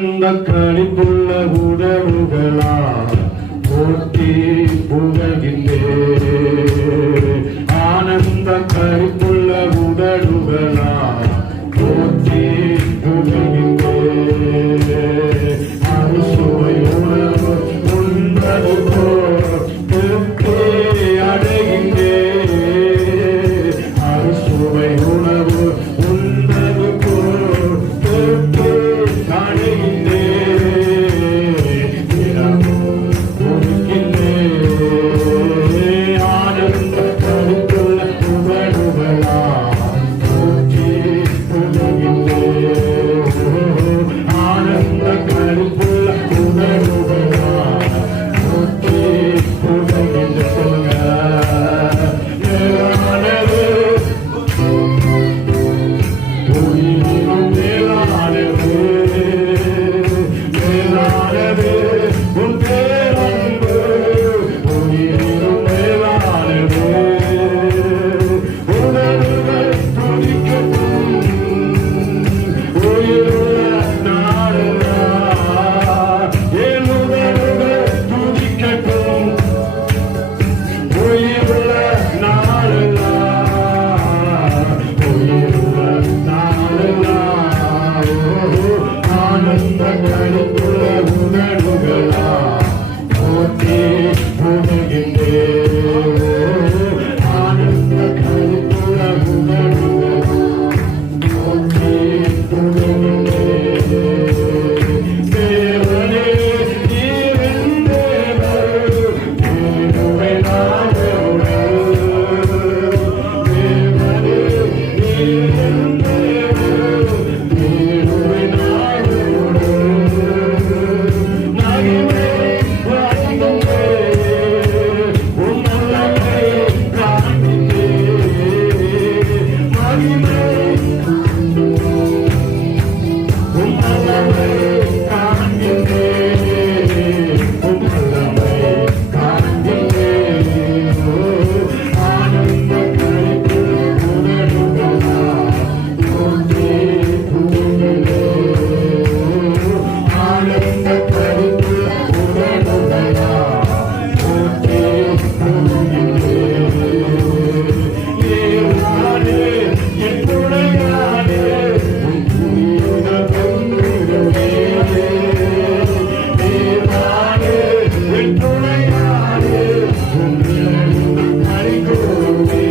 ஆனந்த களிப்புள்ள உடலுகளா போற்றி புகழ்கின்றே. ஆனந்த களிப்புள்ள உடலுகளா போற்றி புகழ்கின்றே. அறுசுவை உணவு உண்பது போல் திருப்தி அடைகின்றே. அறுசுவை உணவு உண்பது போல் திருப்தி அடைகின்றே. ஆனந்த கருத்துள்ள புகழுகளா போற்றி புகழ்கின்றே. ஆனந்த கருத்துள்ள புகழுகளா போற்றி புகழ்கின்ற. சொல்லுங்க மேலானது உயிரினும் மேலானது மேலானது உன் பேரன்பு உயிரினும் மேலானது. உணர்வுகள் துடிக்கட்டும் உயிருள்ள நாளெல்லாம். என் உணர்வுகள் துடிக்கட்டும் உயிருள்ள நாளெல்லாம். உயிருள்ள நாளெல்லாம். ஆனந்த கருத்துள்ள உணர்வுகளா போற்றி புகழ்கின்றே. ஆனந்த கருத்துள்ள உணர்வுகளா போற்றி புகழ்கின்றே. தேவனே நீரின் தேவர் தேவனை நாடுவே. தேவனே நீரின் தேவர் தேவனை நாடுவே. மகிமை வாய்ந்தே உம் நல்லமை காண்கின்றே. மகிமை உம் நல்லமை காண்கின்றே. உம் நல்லமை காண்கின்றே. ஆனந்த கருத்துள்ள உணர்வுகளா போற்றி புகழ்கின்றே. ஆனந்த கருத்துள்ள உணர்வுகளா போற்றி புகழ்கின்றே. ஏறானே என் துணையானே உன் புனித பங்குகளே. ஏறானே என் துணையானே உன் கைகூடுவே.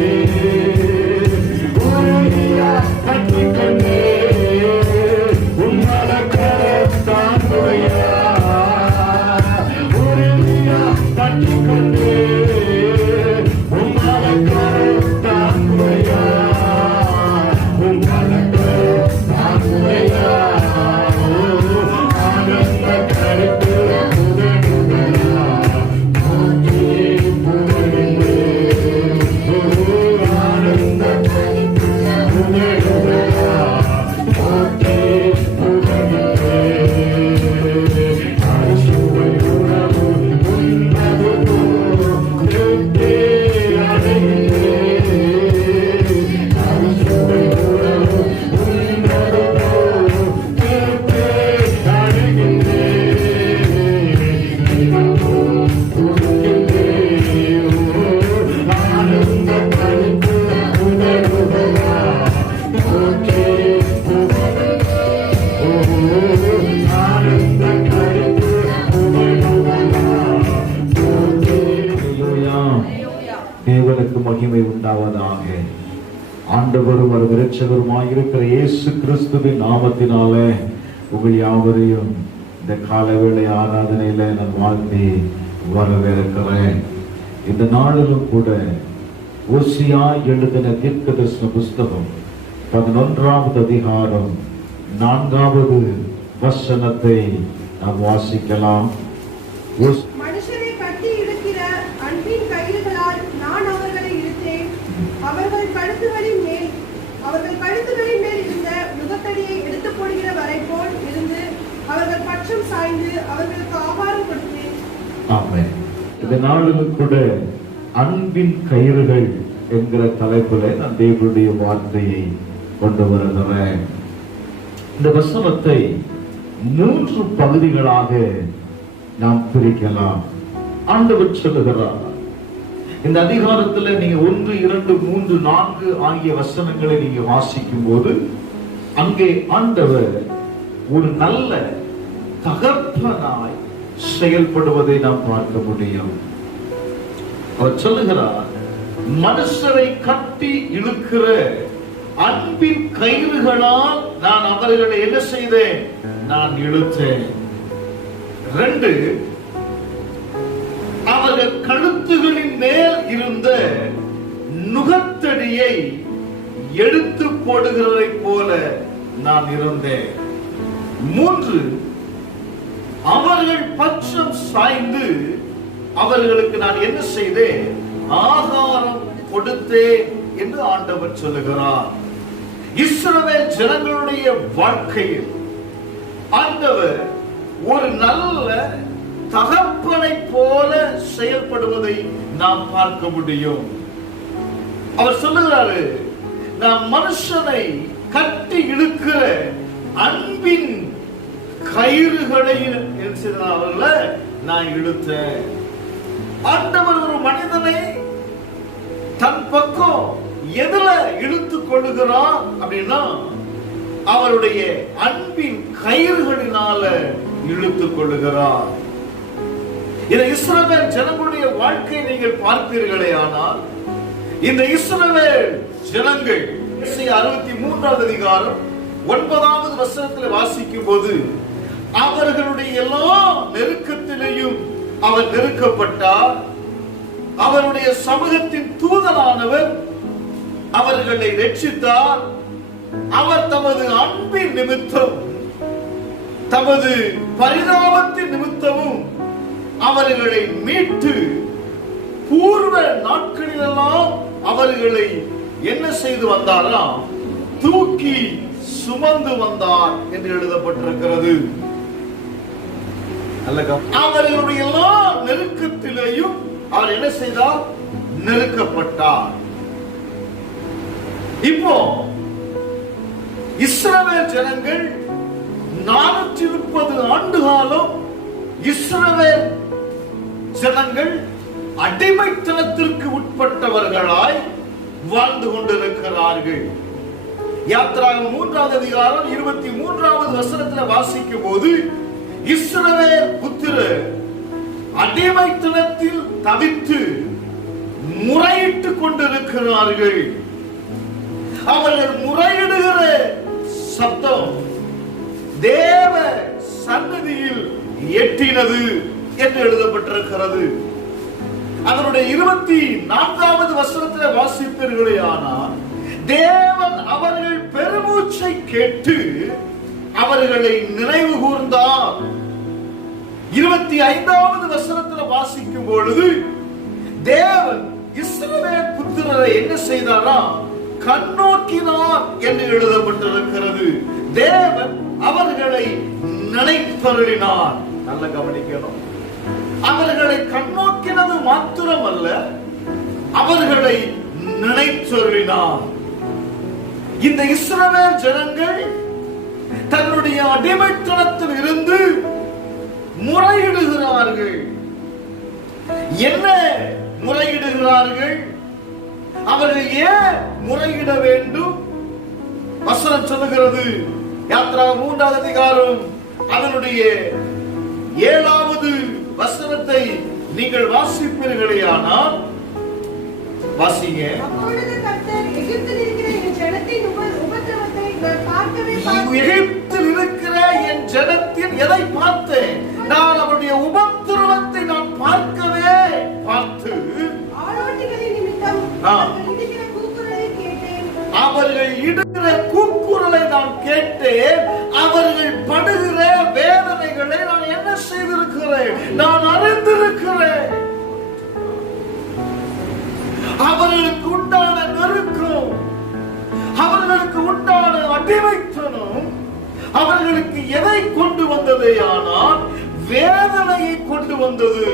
உறுதியா கட்டிக்கொண்டே உன் மலக்கரத்தான் துணையா. உறுதியா கட்டிக்கொண்டே உன் மலக்கரத்தான் துணையா. உன் மலக்கரத்தான் துணையா. ஆனந்த கருத்துள்ள உணர்வுகளா போற்றி புகழ்கின்றே. ஆனந்த கருத்துள்ள உணர்வுகளா போற்றி புகழ்கின்றே. அறுசுவை உணவு உண்பது போல் திருப்தி அடைகின்றே. அறுசுவை உணவு உண்பது போல் திருப்தி அடைகின்றே. தினமும் துதிக்கின்றே. ஆனந்த கருத்துள்ள உணர்வுகளா போற்றி புகழ்கின்றே. ஆனந்த கருத்துள்ள உணர்வுகளா போற்றி. அல்லேலூயா. தேவனுக்கு மகிமை உண்டாவதாக. ஆண்டவரும் ஒரு இரட்சகருமாயிருக்கிற இயேசு கிறிஸ்துவின் நாமத்தினாலே உங்கள் யாவரையும் இந்த காலவேளை ஆராதனையில நான் வாழ்த்தி வரவேற்கிறேன். இந்த நாளிலும் கூட ஓசியா எழுதின தீர்க்கதரிசன புஸ்தகம் 11வது அதிகாரம் 4வது வசனத்தை நாம் வாசிக்கலாம். மனுஷரை கட்டி இழுக்கிற அன்பின் கயிறுகளால் நான் அவர்களை இழுத்தேன். அவர்கள் கழுத்துகளின் மேல் இருந்த நுகத்தடியை எடுத்து போடுகிற வரை போல் இருந்து அவர்கள் பட்சம் சாய்ந்து அவர்களுக்கு ஆகாரம் கொடுத்தேன். ஆமென். இந்த நாளிலும் கூட அன்பின் கயிறுகள் என்கிற தலைப்பில் நான் தேவனுடைய வார்த்தையை கொண்டு வருகிறேன். இந்த வசனத்தை 3 பகுதிகளாக நாம் பிரிக்கலாம். ஆண்டவர் சொல்லுகிறார், இந்த அதிகாரத்துல நீங்க 1, 2, 3, 4 ஆகிய வசனங்களை நீங்க வாசிக்கும் போது அங்கே ஆண்டவர் ஒரு நல்ல தகப்பனாய் செயல்படுவதை நாம் பார்க்க முடியும். அவர் சொல்லுகிறார், மனுஷரை கட்டி இழுக்கிற அன்பின் கயிறுகளால் நான் அவர்களை என்ன செய்தேன்? நான் இழுத்தேன். 2, அவர்கள் கழுத்துகளின் மேல் இருந்த நுகத்தடியை எடுத்து போடுகிறதை போல நான் இருந்தேன். 3, அவர்கள் பட்சம் சாய்ந்து அவர்களுக்கு நான் என்ன செய்தேன்? ஆகாரம் கொடுத்தேன் என்று ஆண்டவர் சொல்லுகிறார். இஸ்ரவேல் ஜனங்களுடைய வாழ்க்கையில் ஆண்டவர் ஒரு நல்ல தகப்பனை போல செயல்படுவதை நாம் பார்க்க முடியும். அவர் சொல்லுகிறாரு, நான் மனுஷனை கட்டி இழுக்கிற அன்பின் கயிறுகளை அவர்களை நான் இழுத்தேன். ஆண்டவர் ஒரு மனிதனை தன் பக்கம் எதுல இழுத்துக் கொள்ளுகிறார் அப்படின்னா அவருடைய அன்பின் கயிறுகளினால இழுத்துக் கொள்ளுகிறார். இந்த இஸ்ரவேல் ஜனங்களுடைய வாழ்க்கையை நீங்கள் பார்ப்பீர்களே, ஆனால் இந்த இஸ்ரவேல் ஜனங்கள் 63வது அதிகாரம் 9வது வசனத்தில் வாசிக்கும் போது அவர்களுடைய எல்லா நெருக்கத்திலேயும் அவர் நெருக்கப்பட்டார். அவருடைய சமூகத்தின் தூதனானவர் அவர்களை ரட்சித்தார். அவர் தமது அன்பின் நிமித்தம் தமது பரிதாபத்தின் நிமித்தமும் அவர்களை மீட்டு பூர்வ நாட்களிலெல்லாம் அவர்களை என்ன செய்து வந்தாராம்? தூக்கி சுமந்து வந்தார் என்று எழுதப்பட்டிருக்கிறது. அவர்களுடைய எல்லா நெருக்கத்திலேயும் அவர் என்ன செய்தார்? நெருக்கப்பட்டார். இப்போ இஸ்ரவேல் ஜனங்கள் 430 ஆண்டு காலம் இஸ்ரவேல் ஜனங்கள் அடிமைத்தனத்திற்கு உட்பட்டவர்களாய் வாழ்ந்து கொண்டிருக்கிறார்கள். யாத்திராகமம் 3வது அதிகாரம் 23வது வசனத்தில் வாசிக்கும் போது இஸ்ரவேல் புத்திரர் அடிமைத்தனத்தில் தவித்து முறையிட்டுக் கொண்டிருக்கிறார்கள். அவர்கள் முறையிடுகிற சத்தம் தேவ சன்னதியில் எட்டினது என்று எழுதப்பட்டிருக்கிறது. அதனுடைய 24வது வசனத்தில் வாசிப்பீர்களே, ஆனால் தேவன் அவர்கள் பெருமூச்சை கேட்டு அவர்களை நினைவு கூர்ந்தார். 25வது வசனத்தில் வாசிக்கும் பொழுது தேவன் இஸ்ரவேல் புத்திரரை என்ன செய்தாரா? கண்ணோக்கினார் என்று எழுதப்பட்டிருக்கிறது. தேவன் அவர்களை நினைப்பருளினார். நல்ல கவனிக்கணும். அவர்களை கண்ணோக்கினது மாத்திரமல்ல, அவர்களை நினைப்பருளினார். இந்த இஸ்ரவேல் ஜனங்கள் தன்னுடைய அடிமைத்தனத்தில் இருந்து முறையிடுகிறார்கள். என்ன முறையிடுகிறார்கள்? அவர்கள் ஏன் முறையிட வேண்டும்? வசனம் சொல்லுகிறது, யாத்திராகமம் 3வது அதிகாரம் அதனுடைய 7வது வசனத்தை நீங்கள் வாசிப்பீர்களேயானால் வாசிங்க. அப்பொழுது கர்த்தர் எகிப்தில் இருக்கிற என் ஜனத்தின் உபத்திரவத்தை நான் பார்க்கவே எகிப்தில் இருக்கிற என் ஜனத்தின் எதை பார்த்தேன்? நான் அவருடைய உபத்திரவத்தை நான் பார்க்கவே பார்த்து ஆரோட்டிகளின் நிமித்தம் இடுகிற கூக்குரலை கேட்டேன். அவர்கள் இடுகிற கூக்குரலை நான் கேட்டேன். அவர்கள் படுகிற வேதனைகளை நான் என்ன செய்திருக்கிறேன்? நான் அறிந்திருக்கிறேன். அவர்களுக்கு உண்டான நெருக்கம், அவர்களுக்கு உண்டான அடிமைத்தனம் அவர்களுக்கு எதை கொண்டு வந்ததே? ஆனால் வேதனையை கொண்டு வந்தது.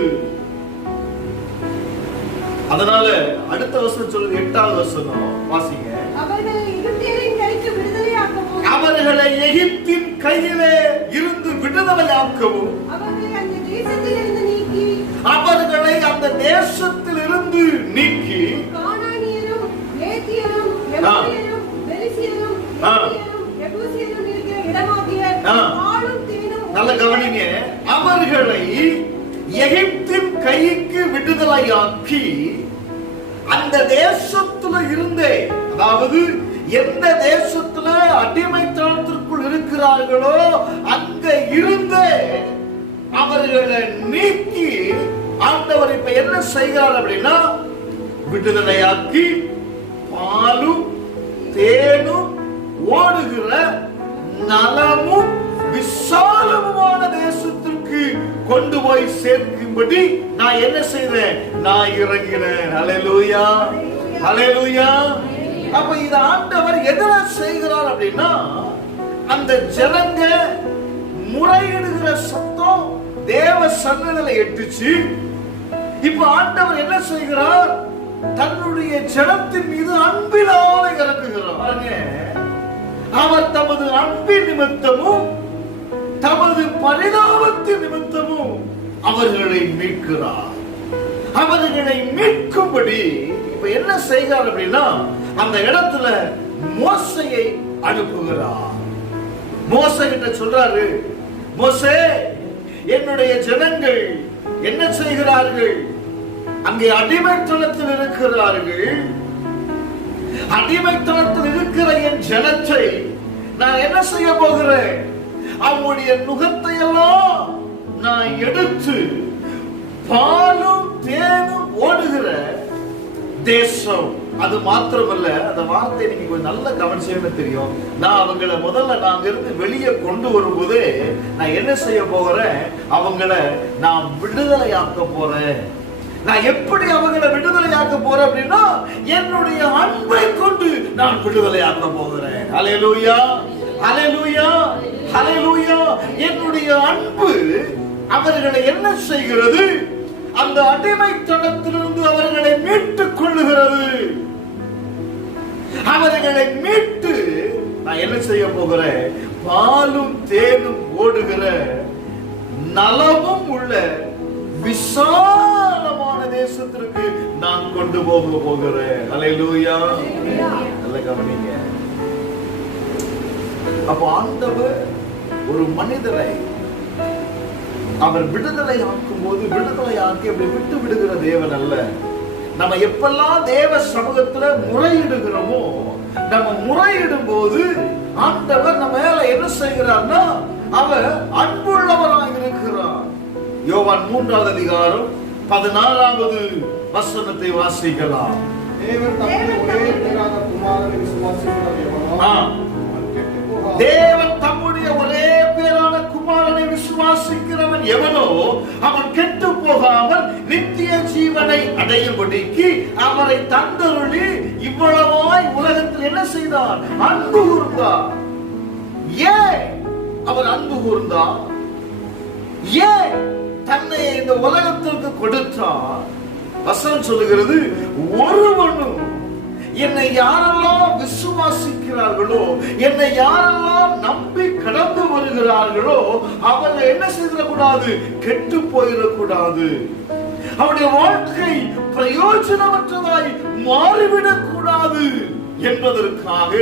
அதனால அடுத்த வசனம் சொல்லுது, 8வது வசனம் வாசிங்க. அவர்களை எகிப்தியரின் கைக்கு விடுதலையாக்கவும் அவர்களை எகிப்தின் கையிலே இருந்து விடுதலையாக்கவும் அவர்களை அந்த தேசத்திலிருந்து நீக்கி அவர்களை அந்த தேசத்திலிருந்து நீக்கி கானானியரும் ஏத்தியரும் எமோரியரும் பெரிசியரும் ஏத்தியரும் எபூசியரும் இருக்கிற இடமாகிய பாலும் தேனும் நல்ல கவனிங்க, அவர்களை எகிப்தின் கைக்கு விடுதலையாக்கி அந்த தேசத்துல இருந்தே, அதாவது எந்த தேசத்துல அடிமைத்தனத்திற்குள் இருக்கிறார்களோ அங்க இருந்தே அவர்களை நீக்கி ஆண்டவர் இப்ப என்ன செய்கிறார் அப்படின்னா, விடுதலையாக்கி பாலும் தேனும் ஓடுகிற நலமும் விசாலமான தேசத்திற்கு கொண்டு போய் சேர்க்கும்படி நான் என்ன செய்தேன், நான் இறங்கினேன். ஹல்லேலூயா, ஹல்லேலூயா. அப்ப இது ஆண்டவர் எதுல செய்கிறார் அப்படின்னா, அந்த ஜனங்க முறையிடுகிற சத்தம் தேவ சன்னதியில எட்டுச்சு. இப்ப ஆண்டவர் என்ன செய்கிறார், தன்னுடைய ஜனத்தின் மீது அன்பினால இறங்குகிறார். அவர் தமது அன்பின் நிமித்தமும் தமது பரிதாபத்தின் நிமித்தமும் அவர்களை மீட்கிறார். அவர்களை மீட்கும்படி இப்ப என்ன செய்கிறார் அப்படின்னா, அந்த இடத்துல மோசேயை அனுப்புகிறார். மோசே கிட்ட சொல்றாரு, மோசே, என்னுடைய ஜனங்கள் என்ன செய்கிறார்கள், அங்கே அடிமைத்தனத்தில் இருக்கிறார்கள். அடிமைத்தனத்தில் இருக்கிற என் ஜனத்தை நான் என்ன செய்ய போகிறேன், அவங்களுடைய நுகத்தை எல்லாம் நான் எடுத்து பாலும் தேனும் ஓடுகிற தேசம். அது மாத்திரமல்ல, அந்த வார்த்தை நீங்க கொஞ்சம் நல்ல கவனிச்சேன்னு தெரியும். நான் அவங்களை முதல்ல நாங்க இருந்து வெளியே கொண்டு வரும்போது நான் என்ன செய்ய போகிறேன், அவங்கள நான் விடுதலையாக்க போறேன். நான் எப்படி அவங்களை விடுதலையாக்க போறேன் அப்படின்னா, என்னுடைய அன்பை கொண்டு நான் விடுதலையாக்க போகிறேன். ஹல்லேலூயா, ஹல்லேலூயா, ஹல்லேலூயா. என்னுடைய அன்பு அவர்களை என்ன செய்கிறது, அந்த அடிமைத்தனத்திலிருந்து அவர்களை மீட்டுக் கொள்ளுகிறது. அவர்களை மீட்டு நான் என்ன செய்ய போகிறேன், பாலும் தேனும் ஓடுகிற நலமும் உள்ள விசாலமான தேசத்திற்கு நான் கொண்டு போகிறேன். ஹல்லேலூயா. நல்ல கவனிங்க. அப்ப ஆண்டவர் ஒரு மனிதரை அவர் விடுதலை ஆக்கும் போது விடுதலை ஆக்கி அப்படி விட்டு விடுகிற தேவன் அல்ல. நம்ம எப்பெல்லாம் தேவ சமூகத்துல முறையிடுகிறோமோ, நம்ம முறையிடும் போது ஆண்டவர் நம்ம மேல என்ன செய்கிறார்னா, அவர் அன்புள்ளவராக இருக்கிறார். யோவான் 3வது அதிகாரம் 16வது வசனத்தை வாசிக்கலாம். தேவன் தம்முடைய ஒரே பேரான குமாரனை விசுவாசிக்கிறவன் எவனோ அவன் கெட்டு போகாமல் நித்திய ஜீவனை அடையும்படிக்கு அவரை தந்தருளி இவ்வளவாய் உலகத்தில் என்ன செய்தார், அன்பு கூர்ந்தார். ஏன் அவர் அன்பு கூர்ந்தார், ஏன் தன்னை இந்த உலகத்திற்கு கொடுத்தார்? வசனம் சொல்லுகிறது, ஒருவனும் என்னை யாரெல்லாம் விசுவாசிக்கிறார்களோ, என்னை யாரெல்லாம் நம்பி கடந்து வருகிறார்களோ, அவர்கள் என்ன செய்திடக்கூடாது, கெட்டு போயிடக்கூடாது. அவருடைய வாழ்க்கை பிரயோஜனமற்றதாய் மாறிவிடக் கூடாது என்பதற்காக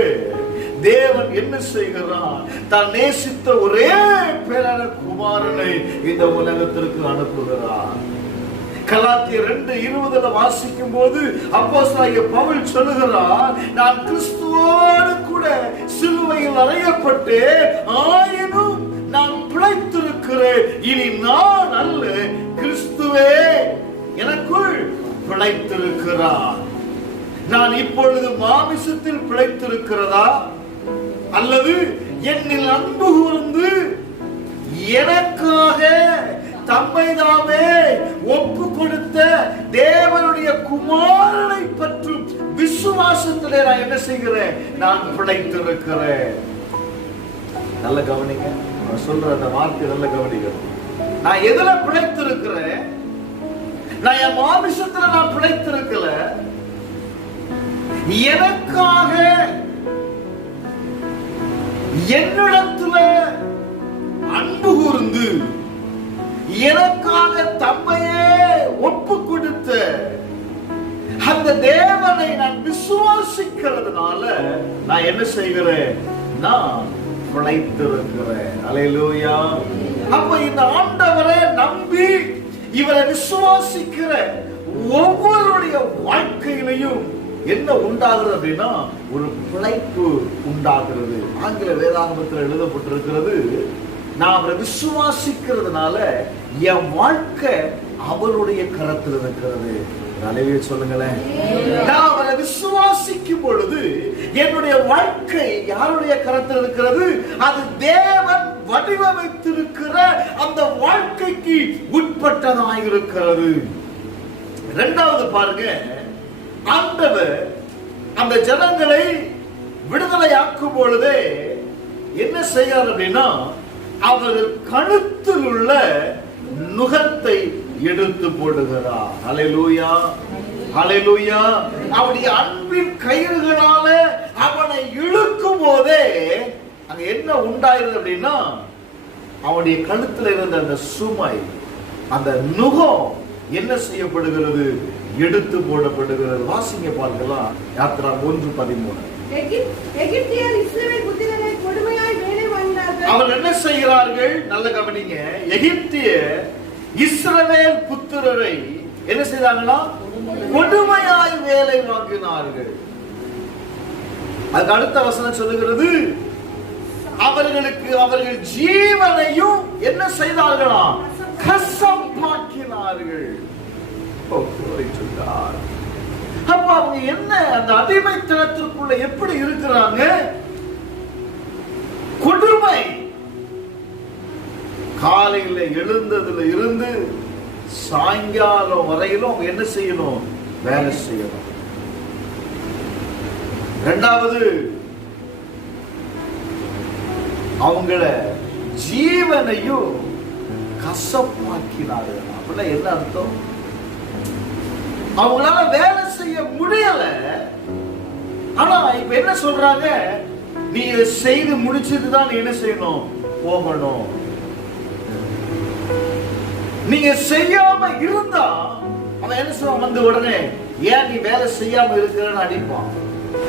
தேவன் என்ன செய்கிறார், தான் நேசித்த ஒரே பேரான குமாரனை இந்த உலகத்திற்கு அனுப்புகிறார். கலாத்தியர் 2:20 வாசிக்கும் போது அப்போஸ்தலனாகிய பவுல் சொல்லுகிறார், நான் கிறிஸ்துவோடு கூட சிலுவையில் அறையப்பட்டு ஆயினும் நான் பிழைத்திருக்கிறேன். இனி நான் அல்ல, கிறிஸ்துவே எனக்குள் பிழைத்திருக்கிறார். நான் இப்பொழுது மாமிசத்தில் பிழைத்திருக்கிறதா, அல்லது என்னில் அன்பு கூர்ந்து எனக்காக தம்மை தாமே ஒப்பு கொடுத்த தேவனுடைய குமாரனை பற்றும் விசுவாசத்திலே நான் என்ன செய்கிறேன், நான் பிழைத்திருக்கிறேன். நல்ல கவனிங்க, நான் சொல்ற அந்த வார்த்தை நல்ல கவனிங்க. நான் எதுல பிழைத்திருக்கிறேன், நான் என் மாமிசத்துல நான் பிழைத்திருக்கல, எனக்காக என்னிடத்துல அன்பு கூர்ந்து எனக்காக தம்மையே ஒப்பு கொடுத்த அந்த தேவனை நான் விசுவாசிக்கிறதுனால நான் என்ன செய்கிறேன்? நான் பிழைத்திருக்கிறேன். அல்லேலூயா. அப்ப இந்த ஆண்டவரை நம்பி இவரை விசுவாசிக்கிற ஒவ்வொருடைய வாழ்க்கையிலையும் என்ன உண்டாகிறது அப்படின்னா ஒரு பிழைப்பு உண்டாகிறது. ஆங்கில வேதாகமத்தில் எழுதப்பட்டிருக்கிறது, நான் அவரை விசுவாசிக்கிறதுனால என் வாழ்க்கை அவருடைய கரத்தில் இருக்கிறது. அலைவே சொல்லுங்களேன். நான் அவரை விசுவாசிக்கும் பொழுது என்னுடைய வாழ்க்கை யாருடைய கரத்தில் இருக்கிறது? அது தேவன் வடிவமைத்திருக்கிற அந்த வாழ்க்கைக்கு உட்பட்டதாயிருக்கிறது. இரண்டாவது பாருங்க, ஆண்டவர் அந்த ஜனங்களை விடுதலையாக்கும் பொழுதே என்ன செய்யறார் அப்படின்னா அவர்கள் கழுத்தில் உள்ள நுகத்தை எடுத்து போடுகிறார். ஹல்லேலூயா, ஹல்லேலூயா. அவருடைய அன்பின் கயிறுகளால அவனை இழுக்கும் போதே அங்க என்ன உண்டாயிருது அப்படின்னா அவனுடைய கழுத்துல இருந்த அந்த சுமை, அந்த நுகம் என்ன செய்யப்படுகிறது? எடுத்து போடப்படுகிறது. வாசிங்க பார்க்கலாம், யாத்ரா 1:13. எகிப்தியர் இஸ்ரவேல் புத்திரரை கொடுமையாய் வேலை வாங்கினார்கள். அவர்கள் என்ன செய்கிறார்கள்? நல்ல கவனிங்க. எகிப்தியர் இஸ்ரவேல் புத்திரரை என்ன செய்தாங்களா? கொடுமையாய் வேலை வாங்கினார்கள். அதுக்கு அடுத்த வசனம் சொல்லுகிறது, அவர்களுக்கு அவர்கள் ஜீவனையும் என்ன செய்தார்களா? கசப்பாக்கினார்கள். அப்ப அவங்க என்ன அந்த அடிமைத்தனத்திற்குள்ள எப்படி இருக்கிறாங்க? கொடுமை. காலையில எழுந்ததுல இருந்து சாயங்காலம் வரையிலும் அவங்க என்ன செய்யணும்? வேலை செய்யணும். இரண்டாவது, அவங்கள ஜீவனையும் கசப்பாக்கினார்கள். அப்படின்னா என்ன அர்த்தம்? அவங்களால வேலை செய்ய முடியல. ஆனா இப்ப என்ன சொல்றாங்க? நீ செய்து முடிச்சதுதான் நீ என்ன செய்யணும்? போகணும். நீங்க செய்யாம இருந்தா அவன் என்ன சொல்லுவான்? வந்து உடனே ஏன் நீ வேலை செய்யாம இருக்கிறன்னு அடிப்பான்.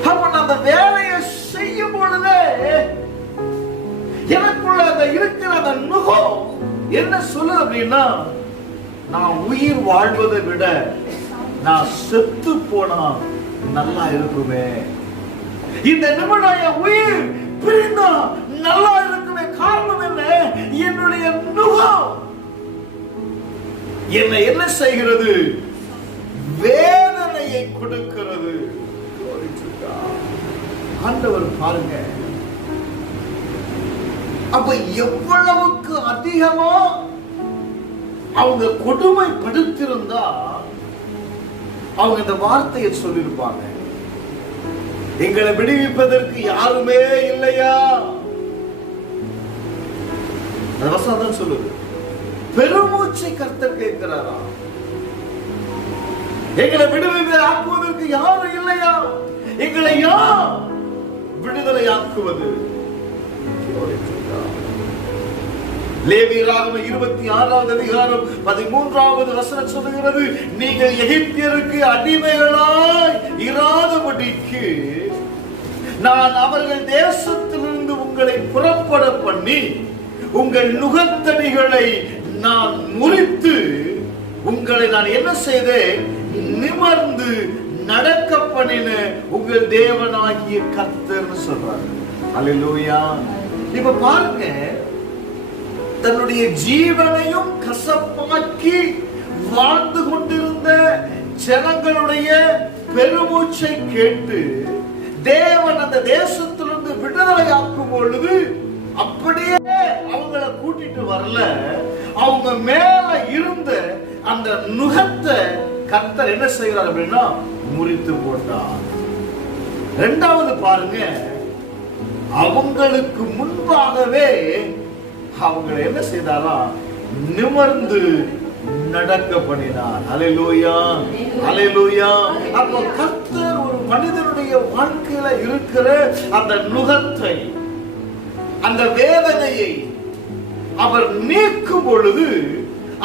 அப்ப நான் அந்த வேலையை செய்யும் பொழுதே எனக்குள்ள அந்த இருக்கிற அந்த நுகம் என்ன சொல்லுது அப்படின்னா, நான் உயிர் வாழ்வதை விட நான் செத்து போனா நல்லா இருக்குமே. இந்த நிமிடம் என் உயிர் பிரிந்தா நல்லா இருக்குமே. காரணம் என்ன? என்னுடைய நுகம் என்னை என்ன செய்கிறது? வேதனையை கொடுக்கிறது. ஆண்டவர் பாருங்க, அப்ப எவ்வளவுக்கு அதிகமா அவங்க கொடுமைப்படுத்திருந்தா அவங்க இந்த வார்த்தையை சொல்லிருப்பாங்க, எங்களை விடுவிப்பதற்கு யாருமே இல்லையா? அந்த வசனம் சொல்லுது. பெருமூச்சை கர்த்தர் கேட்கிறாரா? எங்களை விடுதலை ஆக்குவதற்கு யாரும் இல்லையா? எங்களை யார் விடுதலை ஆக்குவது? லேவியராகமம் 26வது அதிகாரம் 13வது வசனம் சொல்லுகிறது, நீங்கள் எகிப்தியருக்கு அடிமைகளாய் இராதபடிக்கு நான் அவர்கள் தேசத்திலிருந்து உங்களை புறப்பட பண்ணி உங்கள் நுகத்தடிகளை நான் முறித்து உங்களை நான் என்ன செய்தேன்? நிமிர்ந்து நடக்க பண்ணின உங்கள் தேவனாகிய கர்த்தர்னு சொல்றாங்க. அல்லேலூயா. இப்ப பாருங்க, தன்னுடைய ஜீவனையும் கசப்பாக்கி வாழ்ந்து கொண்டிருந்த ஜனங்களுடைய பெருமூச்சை கேட்டு தேவன் அந்த தேசத்திலிருந்து விடுதலை ஆக்கும் பொழுது அப்படியே அவங்கள கூட்டிட்டு வரல, அவங்க மேல இருந்த அந்த நுகத்தை கர்த்தர் என்ன செய்கிறார் அப்படின்னா முறித்து போட்டார். இரண்டாவது பாருங்க, அவங்களுக்கு முன்பாகவே அவங்களை என்ன செய்தாரா? நிமிர்ந்து நடக்க பண்ணினார். அல்லேலூயா, அல்லேலூயா. அப்போ கர்த்தர் ஒரு மனிதனுடைய வாழ்க்கையில இருக்கிற அந்த நுகத்தை அந்த வேதனையை அவர் நீக்கும் பொழுது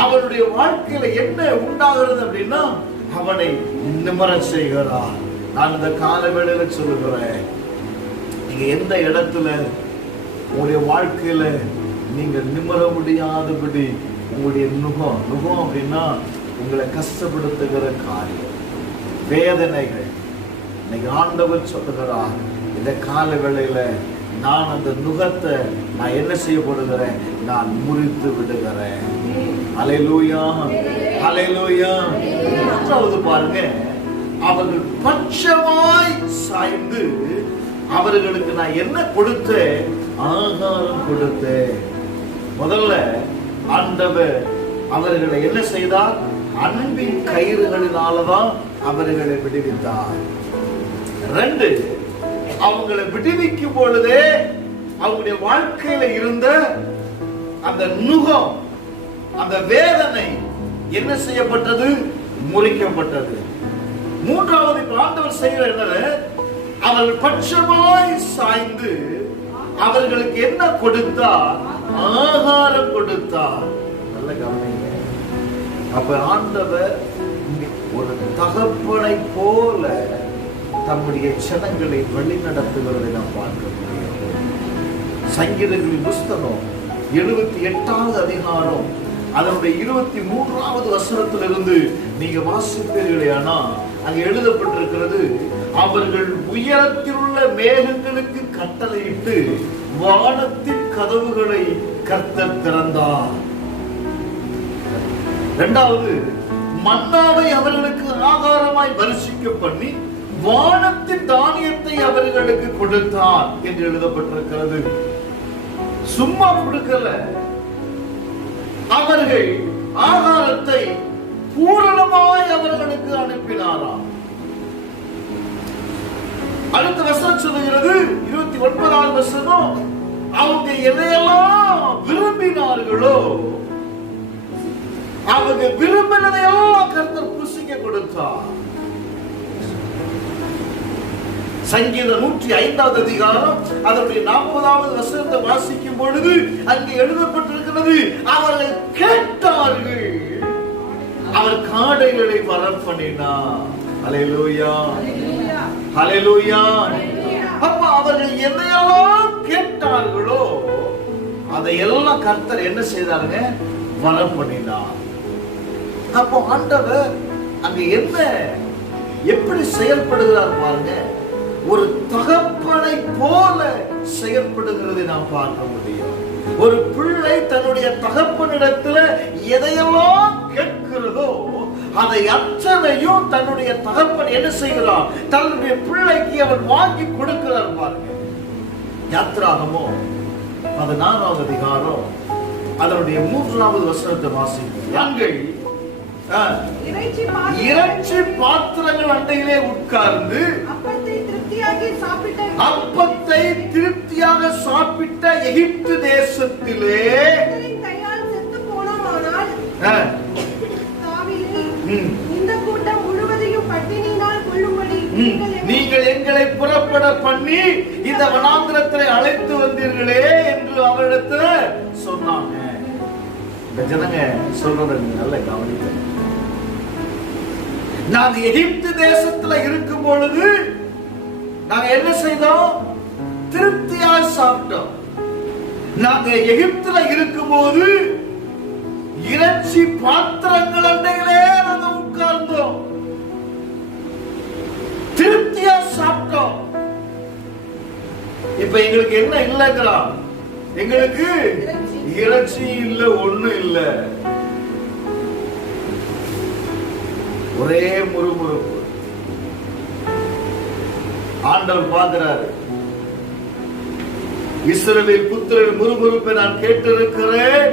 அவனுடைய வாழ்க்கையில என்ன உண்டாகிறது அப்படின்னா அவனை நிமர செய்கிறார். நான் இந்த காலவேளையில சொல்லுகிறேன், நீங்க எந்த இடத்துல உங்களுடைய வாழ்க்கையில நீங்க நிமர முடியாதபடி உங்களுடைய நுகம் அப்படின்னா உங்களை கஷ்டப்படுத்துகிற காரியம், வேதனைகள், இன்னைக்கு ஆண்டவர் சொல்லுகிறார், இந்த கால வேளையில நான் அந்த நுகத்தை நான் என்ன செய்ய போடுகிறேன், நான் முறித்து விடுகிறேன். அல்லேலூயா, அல்லேலூயா. மூன்றாவது பாருங்க, அவர்கள் பட்சமாய் சாய்ந்து அவர்களுக்கு நான் என்ன கொடுத்தேன், ஆகாரம் கொடுத்தேன். முதல்ல ஆண்டவர் அவர்களை என்ன செய்தார், அன்பின் கயிறுகளினாலதான் அவர்களை விடுவித்தார். 2, அவங்களை விடுவிக்கும் பொழுதே அவங்களுடைய வாழ்க்கையில இருந்த அந்த நுகம், அந்த வேதனை என்ன செய்யப்பட்டது, முறிக்கப்பட்டது. 3வது ஆண்டவர் செய்கிற என்ன, அவர்கள் பட்சமாய் சாய்ந்து அவர்களுக்கு என்ன கொடுத்தார், ஆகாரம் கொடுத்தார். நல்ல கவனிங்க. அப்ப ஆண்டவர் ஒரு தகப்பனை போல தம்முடைய ஜனங்களை வழி நடத்துகிறதை நாம் பார்க்க முடியும். சங்கீதங்களின் புஸ்தகம் 78வது அதிகாரம் அதனுடைய 23வது வசனத்திலிருந்து நீங்க வாசிப்பீர்களே, ஆனா அங்க எழுதப்பட்டிருக்கிறது, அவர்கள் உயரத்தில் உள்ள மேகங்களுக்கு கட்டளையிட்டு வானத்தின் கதவுகளை கர்த்தர் திறந்தார். 2வது, மன்னாவை அவர்களுக்கு ஆகாரமாய் வருஷிக்க பண்ணி வானத்தின் தானியத்தை அவர்களுக்கு கொடுத்தார் என்று எழுதப்பட்டிருக்கிறது. சும்மா கொடுக்கல, அவர்கள் ஆகாரத்தை பூரணமாய் அவர்களுக்கு அனுப்பினாராம். அடுத்த வசனம் சொல்லுகிறது, 29வது வசனம், அவங்க எதையெல்லாம் விரும்பினார்களோ அவங்க விரும்பினதையெல்லாம் கர்த்தர் புசிக்க கொடுத்தார். சங்கீதம் 105வது அதிகாரம் அதனுடைய 40வது வசனத்தை வாசிக்கும் பொழுது அங்கே எழுதப்பட்டிருக்கிறது, அவர்கள் கேட்டார்கள், அவர் காடைகளை வரம் பண்ணினார். அல்லேலூயா, அல்லேலூயா. அப்ப அவர்கள் எதையெல்லாம் கேட்டார்களோ அதையெல்லாம் கர்த்தர் என்ன செய்தாருங்க, வரம் பண்ணினார். அப்போ ஆண்டவர் அங்க என்ன எப்படி செயல்படுகிறார் பாருங்க, ஒரு தகப்பனை போல செயல்படுகிறதை நாம் பார்க்க முடியும். ஒரு பிள்ளை தன்னுடைய தகப்பனிடத்துல எதையெல்லாம் கேட்கிறதோ அதை அத்தனையும் தன்னுடைய தகப்பன் என்ன செய்கிறார், தன்னுடைய பிள்ளைக்கு அவன் வாங்கி கொடுக்கிறார் பாருங்க. யாத்திராகமம் 14வது அதிகாரம் அதனுடைய 3வது வசனத்தை வாசிப்போம். அங்கே இறைச்சி பாத்திரங்கள் அண்டையிலே உட்கார்ந்து அப்பத்தை திருப்தியாக சாப்பிட்ட எகிப்து தேசத்திலே இந்த கூட்டம் முழுவதையும் பட்டினியினால் கொல்லும்படி நீங்கள் எங்களை புறப்பட பண்ணி இந்த வனாந்திரத்தை அழைத்து வந்தீர்களே என்று அவரிடத்துல சொன்னாங்க. இந்த ஜனங்க சொல்றத நல்ல கவனிக்க. நாங்க எகிப்து தேசத்துல இருக்கும் பொழுது நாங்க என்ன செய்தோம், திருப்தியா சாப்பிட்டோம். நாங்க எகிப்துல இருக்கும் போது இறைச்சி பாத்திரங்கள் அண்டையிலே நாங்க உட்கார்ந்தோம், திருப்தியா சாப்பிட்டோம். இப்ப எங்களுக்கு என்ன இல்லைங்கிறான், எங்களுக்கு இறைச்சி இல்ல, ஒண்ணு இல்ல, ஒரே முறுமுறுப்பு. ஆண்டவர் பார்க்கிறாரு, இஸ்ரவேல் புத்திரர் முறுமுறுப்பை நான் கேட்டிருக்கிறேன்.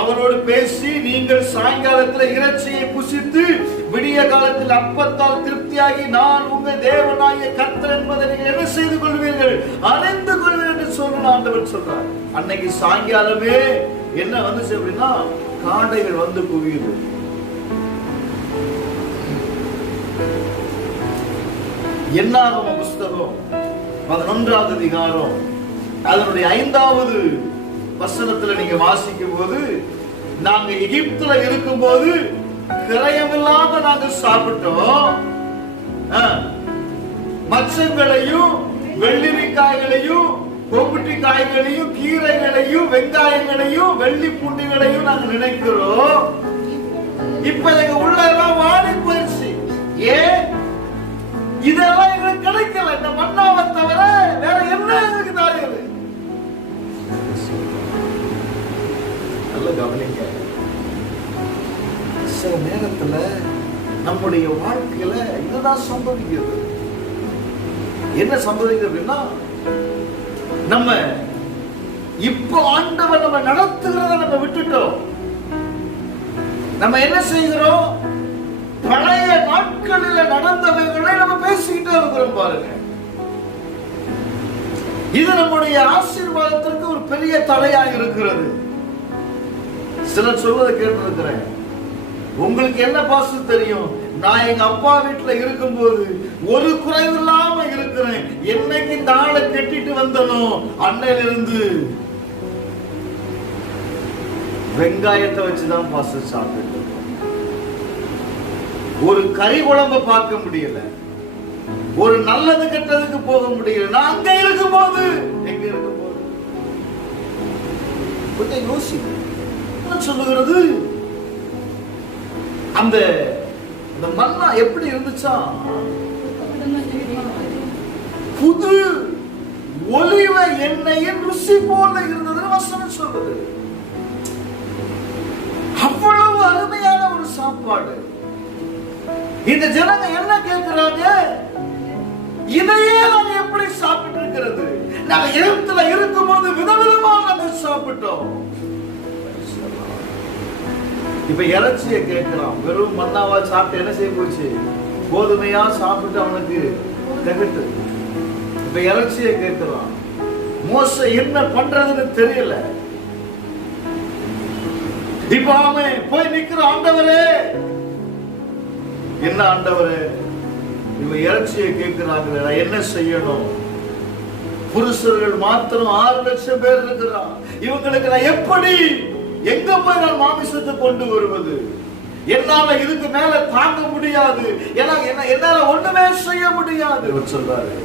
அவனோடு பேசி, நீங்கள் சாயங்காலத்தில் இறைச்சியை புசித்து விடிய காலத்தில் அப்பத்தால் திருப்தியாகி நான் உங்க தேவனாகிய கர்த்தர் என்பதை நீங்கள் என்ன செய்து கொள்வீர்கள், அறிந்து கொள்வீர்கள் என்று சொல்ல ஆண்டவர் சொல்றார். அன்னைக்கு சாயங்காலமே என்ன வந்துச்சு அப்படின்னா, காடைகள் வந்து குவியுது. என்னாகம புஸ்தகம் 11வது அதிகாரம் அதனுடைய 5வது வசனத்துல நீங்க வாசிக்கும் போது, நாங்க எகிப்துல இருக்கும்போது கிரயமில்லாம நாங்க சாப்பிட்டோம், மச்சங்களையும் வெள்ளரிக்காய்களையும் கொம்புட்டி காய்களையும் கீரைகளையும் வெங்காயங்களையும் வெள்ளி பூண்டுகளையும் நாங்க நினைக்கிறோம். இப்ப எங்க உள்ள எல்லாம் வாடி போயிடுச்சு. ஏன்? இதெல்லாம் எங்களுக்கு கிடைக்கல. இந்த மன்னாவை தவிர வேற என்ன எங்களுக்கு தாரியது? நல்ல கவனிங்க. சில நேரத்துல நம்முடைய வாழ்க்கையில இதுதான் சம்பவிக்கிறது. என்ன சம்பவிக்கிறதுன்னா, நம்ம இப்போ ஆண்டவர் நம்ம நடத்துகிறத நம்ம விட்டுட்டோம். நம்ம என்ன செய்கிறோம்? பழைய நாட்களில் நடந்தவைகளை நம்ம பேசிக்கிட்டே இருக்கிறோம். பாருங்க, இது நம்முடைய ஆசீர்வாதத்திற்கு ஒரு பெரிய தடையாக இருக்கிறது. சிலர் சொல்வதை கேட்டிருக்கிறேன். உங்களுக்கு என்ன பாசம் தெரியும்? நான் எங்க அப்பா வீட்டுல இருக்கும்போது ஒரு குறைவு இல்லாம இருக்கிறேன். என்னைக்கு இந்த ஆளை கட்டிட்டு வந்தனோ அன்னையிலிருந்து வெங்காயத்தை வச்சுதான் பாசம் சாப்பிட்டு ஒரு கறி குழம்பு பார்க்க முடியல, ஒரு நல்லது கெட்டதுக்கு போக முடியல. நான் அங்க இருக்கும் போது, எங்க இருக்கும் போது கொஞ்சம் யோசிக்க சொல்லுகிறது. அந்த மன்னா எப்படி இருந்துச்சா? புது ஒலிவ எண்ணெயின் ருசி போல இருந்தது வசனம் சொல்றது. அவ்வளவு அருமையான ஒரு சாப்பாடு. இந்த ஜனங்க என்ன கேட்கிறாங்க? இதையே நாங்க எப்படி சாப்பிட்டு இருக்கிறது? நாங்க எகிப்துல இருக்கும்போது விதவிதமா நாங்க சாப்பிட்டோம். இப்ப இறைச்சியை கேட்கிறான். வெறும் மன்னாவா சாப்பிட்டு என்ன செய்ய போச்சு? கோதுமையா சாப்பிட்டு அவனுக்கு திகட்டு. இப்ப இறைச்சியை கேட்கிறான். மோசே என்ன பண்றதுன்னு தெரியல. இப்ப அவன் போய் நிக்கிற, ஆண்டவரே என்ன ஆண்டவரே, இவ இறைச்சியை கேட்கிறாங்க, நான் என்ன செய்யணும்? புருஷர்கள் மாத்திரம் 6 லட்சம் பேர் இருக்கிறான். இவங்களுக்கு நான் எப்படி, எங்க போய் நான் மாமிசத்தை கொண்டு வருவது? என்னால இதுக்கு மேல தாங்க முடியாது, என்னால ஒண்ணுமே செய்ய முடியாது சொல்றாரு.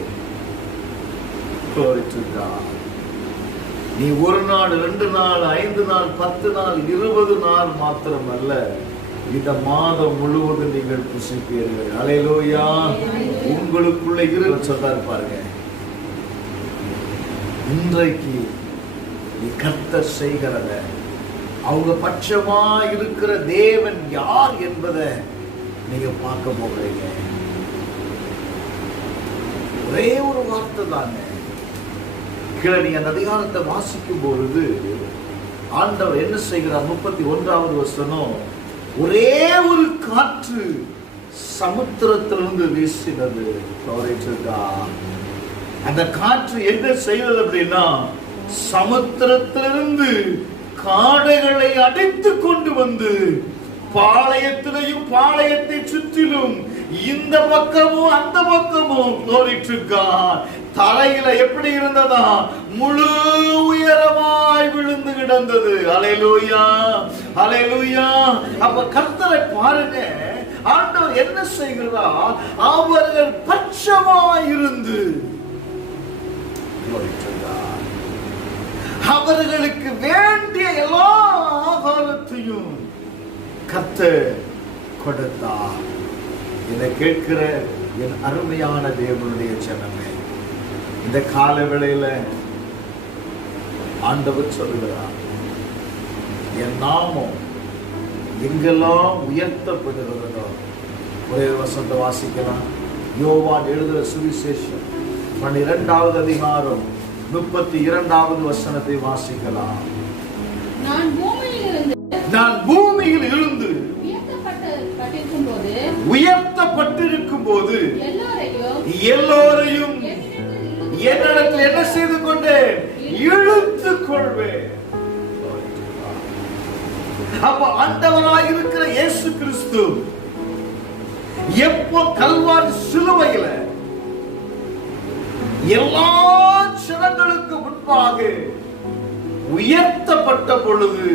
நீ 1 நாள் 2 நாள் 5 நாள் 10 நாள் 20 நாள் மாத்திரம் அல்ல, இந்த மாதம் முழுவதும் நீங்கள் புசிப்பீர்கள். அல்லேலூயா. உங்களுக்குள்ள சொல்றாரு பாருங்க. இன்றைக்கு நீ கர்த்தர் செய்கிறத, அவங்க பட்சமா இருக்கிற தேவன் யார் என்பதை நீங்க பார்க்க போகிறீங்க. ஒரே ஒரு வார்த்தை தாங்க. கீழே நீங்க அந்த அதிகாரத்தை வாசிக்கும் பொழுது ஆண்டவர் என்ன செய்கிறார்? 31வது வசனம், ஒரே ஒரு காற்று சமுத்திரத்திலிருந்து வீசினது. அந்த காற்று என்ன செய்வது அப்படின்னா, சமுத்திரத்திலிருந்து காடைகளை அடித்து கொண்டு வந்து பாளையத்திலையும் பாளையத்தை சுற்றிலும் இந்த பக்கமும் அந்த பக்கமும் தரையில எப்படி இருந்ததா? முழு உயரமாய் விழுந்து கிடந்தது. அல்லேலூயா, அல்லேலூயா. அப்ப கர்த்தரை பாருங்க, ஆண்டவர் என்ன செய்கிறார்? அவர்கள் பட்சமாய் இருந்து அவர்களுக்கு வேண்டிய எல்லா ஆகாரத்தையும் கர்த்தர் கொடுத்தார். இதை கேட்கிற என் அருமையான தேவனுடைய ஜனமே, இந்த கால வேளையில ஆண்டவர் சொல்லுகிறார், என் நாமம் எங்கெல்லாம் உயர்த்தப்படுகிறதோ. ஒரே வசனத்தை வாசிக்கலாம். யோவான் எழுதுகிற சுவிசேஷம் 12வது அதிகாரம் 32வது வசனத்தை வாசிக்கலாம். நான் பூமியில் இருந்து உயர்த்தப்பட்டிருக்கும் போது எல்லோரையும் என்னிடத்தில் என்ன செய்து கொண்டேன்? இழுத்துக் கொள்வேன். அப்ப ஆண்டவராய் இருக்கிற இயேசு கிறிஸ்து எப்போ கல்வாரி சிலுவையில எல்லா ஜனங்களுக்கு முன்பாக உயர்த்தப்பட்ட பொழுது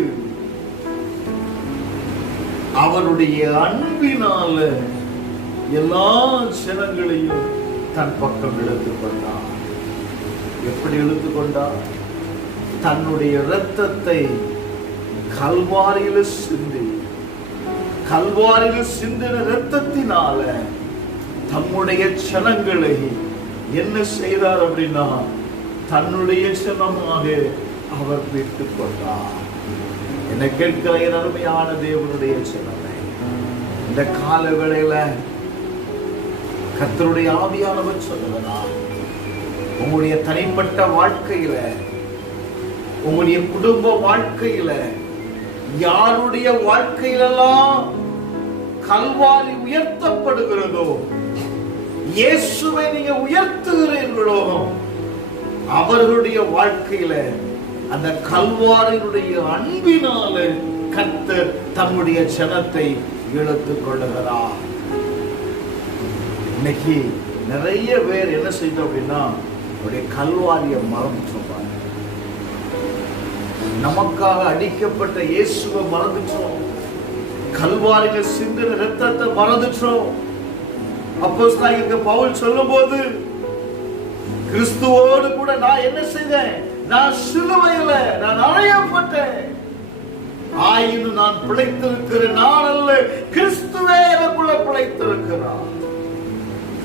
அவருடைய அன்பினால எல்லா ஜனங்களையும் தன் பக்கம் இழுத்துக்கொண்டார். எப்படி இழுத்துக்கொண்டார்? தன்னுடைய இரத்தத்தை கல்வாரியில சிந்தின இரத்தத்தினால தம்முடைய ஜனங்களை என்ன செய்தார் அப்படின்னா தன்னுடைய ஜனமாக அவர் மீட்டுக் கொண்டார். என்னை கேட்கிற அருமையான தேவனுடைய ஜனமே, இந்த கால வேளையில கர்த்தருடைய ஆவியானவர் சொல்லுகிறார், உங்களுடைய தனிப்பட்ட வாழ்க்கையில, உங்களுடைய குடும்ப வாழ்க்கையில, யாருடைய வாழ்க்கையிலெல்லாம் கல்வாரி உயர்த்தப்படுகிறதோ, இயேசுவை நீங்க உயர்த்துகிறீர்களோ, அவர்களுடைய வாழ்க்கையில அந்த கல்வாரியுடைய அன்பினால கர்த்தர் தம்முடைய ஜனத்தை இழுத்துக் கொள்ளுகிறார். இன்னைக்கு நிறைய பேர் என்ன செய்தோம் அப்படின்னா அவருடைய கல்வாரிய மறந்துட்டோம். நமக்காக அடிக்கப்பட்ட இயேசுவை மறந்துட்டோம். கல்வாரியில சிந்தின இரத்தத்தை மறந்துட்டோம். அப்போஸ்தலனாகிய பவுல் சொல்லும் போது, கிறிஸ்துவோடு கூட நான் என்ன செய்தேன்? நான் சிலுவையில நான் அறையப்பட்டேன். ஆயினும் நான் பிழைத்திருக்கிறேன், நான் அல்ல, கிறிஸ்துவே எனக்குள்ள பிழைத்திருக்கிறார்.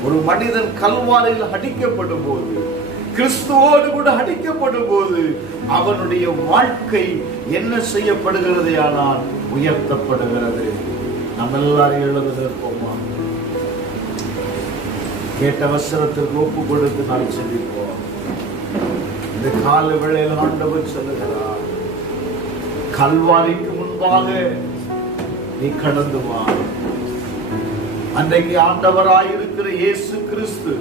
ஒரு மனிதன் கல்வாரியில் அடிக்கப்படும் போது, கிறிஸ்துவோடு கூட அடிக்கப்படும் போது அவனுடைய வாழ்க்கை என்ன செய்யப்படுகிறது? ஆனால் உயர்த்தப்படுகிறது. நம்ம எல்லாரும் எழுதுவோமா? கேட்ட வசனத்திற்கு ஒப்பு கொடுத்து நான் சொல்லிப்போம். இந்த கால வேளையில் ஆண்டவர் சொல்லுகிறார், கல்வாரிக்கு முன்பாக நீ கடந்து வா. அன்றைக்கு ஆண்டவராயிருக்கிற இயேசு கிறிஸ்து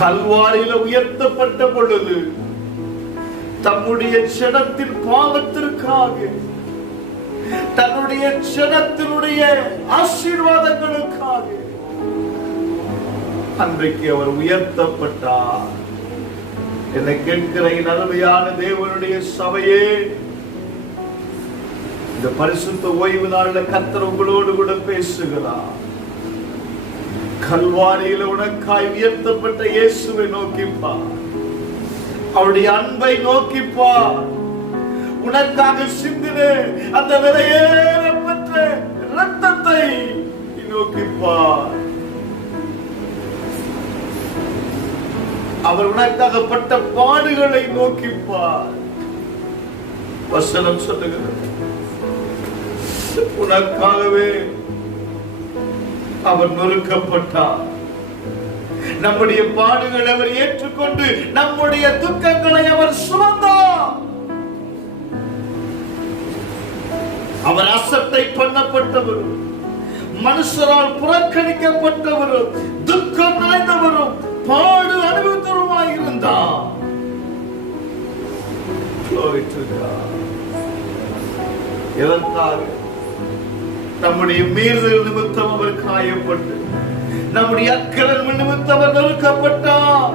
கல்வாரியில உயர்த்தப்பட்ட பொழுது தம்முடைய ஜனத்தின் பாவத்திற்காக, தன்னுடைய ஜனத்தினுடைய ஆசீர்வாதங்களுக்காக அன்றைக்கு அவர் உயர்த்தப்பட்டார். என்னை கேட்கிற அருமையான தேவனுடைய சபையே, இந்த பரிசுத்த ஓய்வு நாள்ல கர்த்தர் உங்களோடு கூட பேசுகிறார். கல்வாரியில உனக்காய் உயர்த்தப்பட்ட இயேசுவை நோக்கிப்பார், அவருடைய அன்பை நோக்கிப்பார், உனக்காக சிந்தின அந்த விலையேறப்பட்ட இரத்தத்தை நோக்கிப்பார். அவர் உனக்காக பட்ட பாடுகளை நோக்கிப்பார். வசனம் சொல்லுகிறது, உனக்காகவே அவர் நொறுக்கப்பட்டார். நம்முடைய பாடுகளை அவர் ஏற்றுக்கொண்டு நம்முடைய துக்கங்களை அவர் சுமந்தார். அவர் அசட்டை பண்ணப்பட்டவரும், மனுஷரால் புறக்கணிக்கப்பட்டவரும், துக்கம் நிறைந்தவரும், பாடு அனுபவத்தவருமாய் இருந்தார். எதற்காக? நம்முடைய மீறுதல் நிமித்தம் அவர் காயப்பட்டு, நம்முடைய அக்கிரம நிமித்தம் அவர் நொறுக்கப்பட்டார்.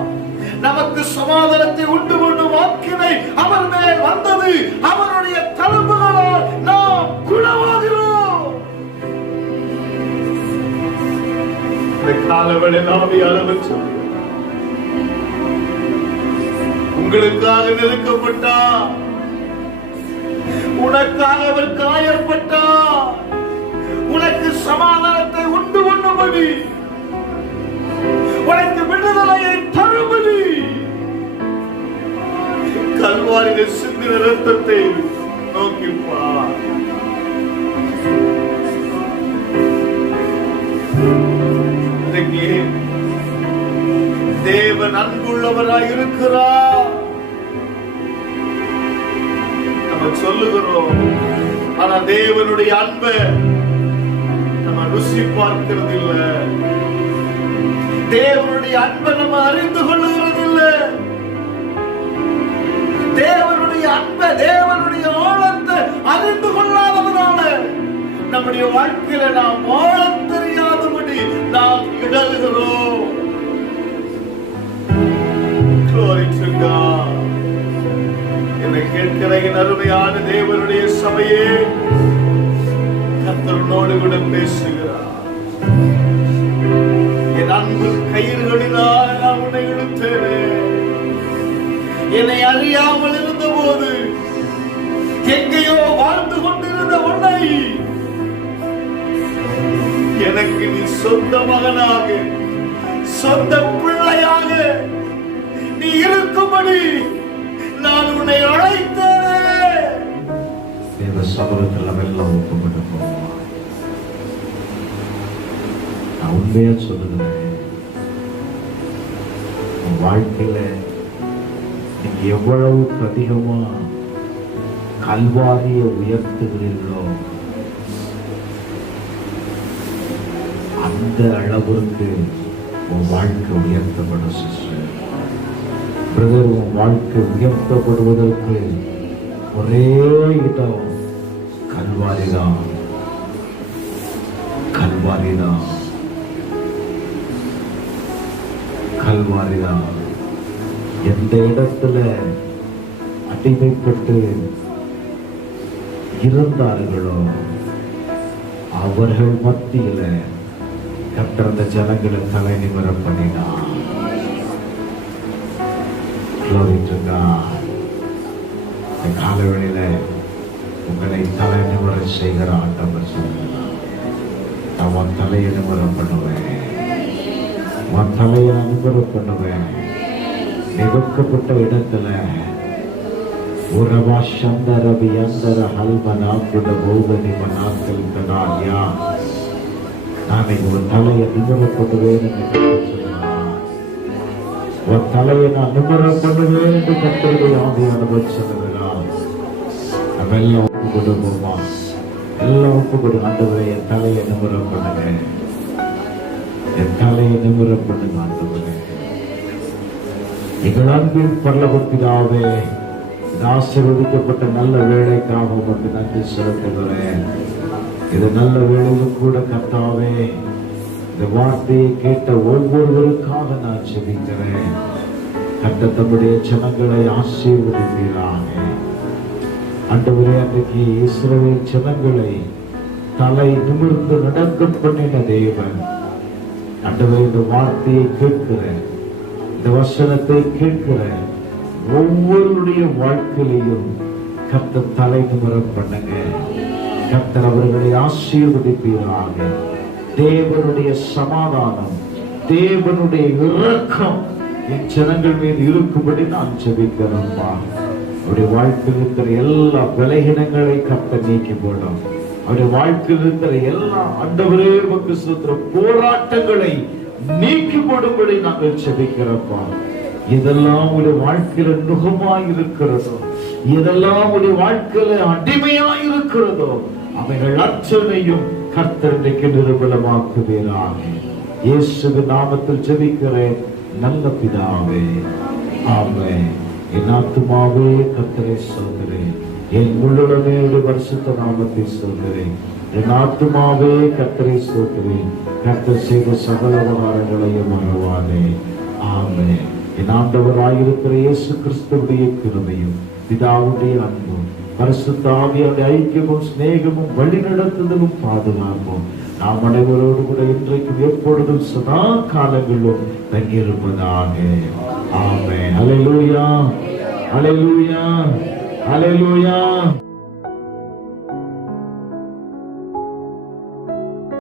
நமக்கு சமாதானத்தை உண்டு பண்ணும் வாக்கினை அவர் மேல் வந்தது. அவருடைய தழும்புகளால் நாம் குணமாகிறோம். இந்த காலவெளியில் ஆவியானவர் சொல்கிறார், உங்களுக்காக நெருக்கப்பட்டார், உனக்காக அவர் காயப்பட்டார், உனக்கு சமாதானத்தை உண்டு பண்ணும்படி, உனக்கு விடுதலையை தரும்படி கல்வாரியில் சிந்தின இரத்தத்தை நோக்கிப்பார். இன்றைக்கு தேவன் அன்புள்ளவராய் இருக்கிறார் நம்ம சொல்லுகிறோம். ஆனா தேவனுடைய அன்பை நம்ம ருசி பார்க்கிறது இல்லை. தேவனுடைய அன்பை நம்ம அறிந்து கொள்ளுகிறது இல்லை. தேவனுடைய அன்பை, தேவனுடைய ஆழத்தை அறிந்து கொள்ளாதவனால நம்முடைய வாழ்க்கையில நாம் வாழ தெரியாதபடி நாம் இடறுகிறோம். Glory to God. கேட்கிற என் அருமையான தேவனுடைய சபையே, கர்த்தரோடு கூட பேசுகிறார். என் அன்பு கயிறுகளினால் நான் உன்னை இழுத்தேனே. என்னை அறியாமல் இருந்த போது எங்கேயோ வாழ்ந்து கொண்டிருந்த உன்னை எனக்கு நீ சொந்த மகனாக, சொந்த பிள்ளையாக நீ இருக்கும்படி நான் உன்னை அழைத்தேனே. இந்த சமூகத்தில் எல்லாம் ஒப்புக்கொண்டு போவோம். நான் உண்மையா சொல்லுகிறேன், உன் வாழ்க்கையில நீங்க எவ்வளவுக்கு அதிகமா கல்வாரிய உயர்த்துகிறீர்களோ அந்த அளவிற்கு உன் வாழ்க்கை உயர்த்தப்படும். சிஸ்டர், பிரதர், உன் வாழ்க்கை உயர்த்தப்படுவதற்கு ஒரே இடம் கல்வாரிதான். கல்வாரிதான், கல்வாரிதான். எந்த இடத்துல அடிமைப்பட்டு இருந்தார்களோ அவர்கள் மத்தியில கர்த்தர் அந்த ஜனங்களை தலை நிமிர பண்ணினார். Glory to God. இந்த காலவெளியில உங்களை தலை நிமிர செய்கிற ஆண்டவர் சொல்லுகிறார், நான் உன் தலையை நிமிர பண்ணுவேன், உன் தலையை நிமிர பண்ணுவேன். நிகழ்க்கப்பட்ட இடத்துல உறவா சந்தரவி அந்தர ஹல்மனாக்குட பௌதனி மனாக்கள் கடாயா, நான் உன் தலையை நிமிர பண்ணுவேன் என்று சொல்லுகிறார். உன் தலையை நான் நிமிர பண்ணுவேன் என்று கர்த்தருடைய ஆவியானவர் சொல்லுகிறார். நம்ம எல்லாம் ஒப்பு கொடுப்போமா? எல்லாம் ஒப்பு கொடு. ஆண்டவரே, என் தலையை நிமிர பண்ணுங்க, என் தலையை நிமிர பண்ணுங்க ஆண்டவரே. எங்கள் அன்பின் பரலோக பிதாவே, ஆசீர்வதிக்கப்பட்ட நல்ல வேலைக்காக உமக்கு நன்றி செலுத்துகிறேன். இது நல்ல வேலையிலும் கூட கர்த்தாவே, இந்த வார்த்தையை கேட்ட ஒவ்வொருவருக்காக நான் ஜெபிக்கிறேன். கர்த்தர் தம்முடைய ஜனங்களை ஆசீர்வதிப்பீராக. ஆண்டவரே, அன்றைக்கு இஸ்ரவேல் ஜனங்களை தலை நிமிர்ந்து நடக்க பண்ணின தேவன், ஆண்டவரே, இந்த வார்த்தையை கேட்கிறேன், இந்த வசனத்தை கேட்கிறேன், ஒவ்வொருடைய வாழ்க்கையிலையும் கர்த்தர் தலை நிமிர பண்ணுங்க. கர்த்தர் அவர்களை ஆசீர்வதிப்பீராக. தேவனுடைய சமாதானம், தேவனுடைய இரக்கம் என் ஜனங்கள் மீது இருக்கும்படி நான் ஜெபிக்கிறேன்ப்பா. அவருடைய வாழ்க்கையில் இருக்கிற எல்லா பலகீனங்களை கர்த்தர் நீக்கி போடும். அவருடைய வாழ்க்கையில் இருக்கிற எல்லா ஆண்டவரே உமக்கு ஸ்தோத்திரம் போராட்டங்களை நீக்கி போடும்படி நாங்கள் ஜெபிக்கிறோம்ப்பா. இதெல்லாம் உடைய வாழ்க்கையில நுகமாய் இருக்கிறதோ, இதெல்லாம் உடைய வாழ்க்கையில அடிமையாய் இருக்கிறதோ, அவைகள் அத்தனையும் கர்த்தர் இன்றைக்கு நிர்மலமாக்குவீராக. இயேசுவின் நாமத்தில் ஜெபிக்கிறேன் நல்ல பிதாவே, ஆமென். என் ஆத்துமாவே கர்த்தரை ஸ்தோத்திரேன், என் முழுவதுமே பரிசுத்த நாமத்தை ஸ்தோத்திரேன். என் ஆத்துமாவே கர்த்தரை ஸ்தோத்திரேன், கர்த்தர் செய்த சகல உபகாரங்களையும் மறவாதே. ஆமென். என் ஆண்டவராயிருக்கிற இயேசு கிறிஸ்துவுடைய கிருபையும் பிதாவுடைய அன்பும் பரிசுத்த ஆவியாருடைய ஐக்கியமும் சிநேகமும் வழிநடத்துதலும் பாதுகாப்பும் நாம் அனைவரோடு கூட இன்றைக்கும் எப்பொழுதும் சதா காலங்களிலும் தங்கியிருப்பதாக. ஆமென். ஹல்லேலூயா, ஹல்லேலூயா, ஹல்லேலூயா.